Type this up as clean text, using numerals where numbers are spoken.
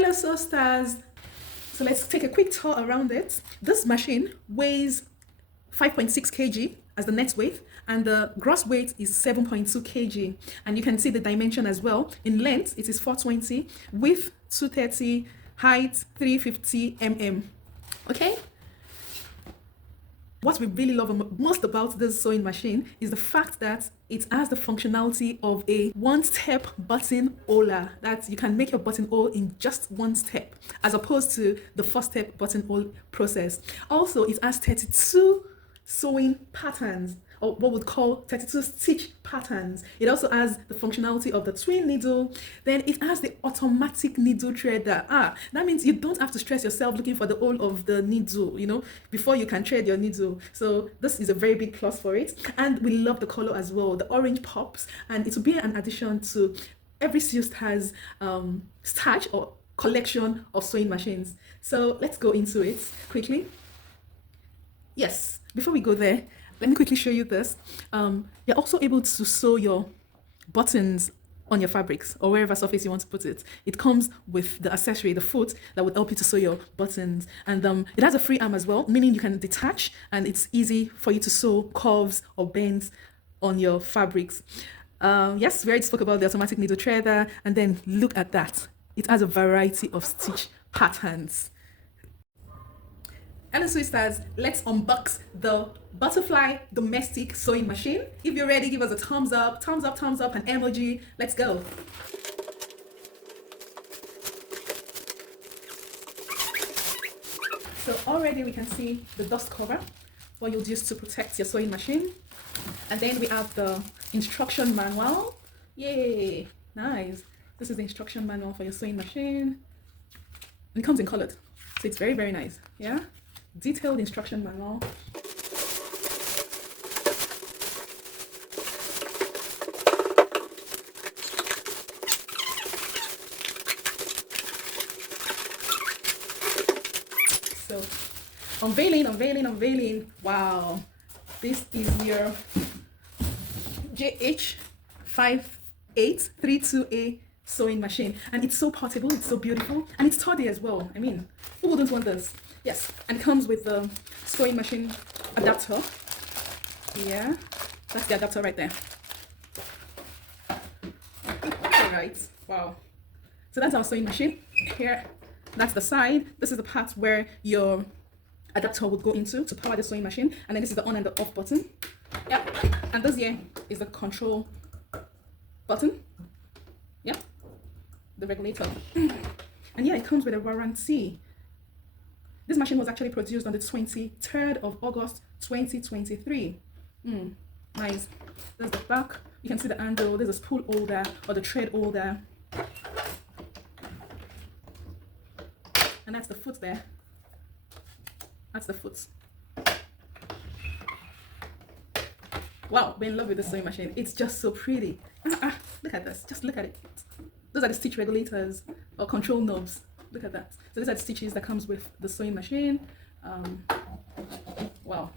Hello, Sew Stars. So let's take a quick tour around it. This machine weighs 5.6 kg as the net weight, and the gross weight is 7.2 kg. And you can see the dimension as well. In length, it is 420, width 230, height 350 mm. Okay. What we really love most about this sewing machine is the fact that it has the functionality of a one-step button oler, that you can make your buttonhole in just one step as opposed to the four-step buttonhole process. Also, it has 32 sewing patterns, or what we'd call 32 stitch patterns. It also has the functionality of the twin needle. Then it has the automatic needle threader. That means you don't have to stress yourself looking for the hole of the needle, before you can thread your needle. So this is a very big plus for it. And we love the color as well. The orange pops, and it will be an addition to every Sew Stars stash or collection of sewing machines. So let's go into it quickly. Yes, before we go there, let me quickly show you this. You're also able to sew your buttons on your fabrics or wherever surface you want to put it. It comes with the accessory, the foot, that would help you to sew your buttons. And it has a free arm as well, meaning you can detach and it's easy for you to sew curves or bends on your fabrics. Yes, we already spoke about the automatic needle threader, and then look at that. It has a variety of stitch patterns. Hello, Sew Stars. Let's unbox the Butterfly Domestic Sewing Machine. If you're ready, give us a thumbs up, an emoji. Let's go. So already we can see the dust cover, what you'll use to protect your sewing machine. And then we have the instruction manual. Yay, nice. This is the instruction manual for your sewing machine. And it comes in colored, so it's very, very nice. Yeah. Detailed instruction manual. So unveiling. Wow, this is your JH5832A sewing machine, and it's so portable, it's so beautiful, and it's sturdy as well. I mean, who wouldn't want this? Yes, and it comes with the sewing machine adapter. Yeah, that's the adapter right there. All right, wow. So that's our sewing machine. Here, that's the side. This is the part where your adapter would go into to power the sewing machine. And then this is the on and the off button. Yeah, and this here is the control button. Yeah, the regulator. And yeah, it comes with a warranty. This machine was actually produced on the 23rd of August 2023. Nice. There's the back. You can see the handle. There's a spool holder or the thread holder. And that's the foot there. That's the foot. Wow, we're in love with this sewing machine. It's just so pretty. Look at this. Just look at it. Those are the stitch regulators or control knobs. Look at that. So these are the stitches that comes with the sewing machine. Wow.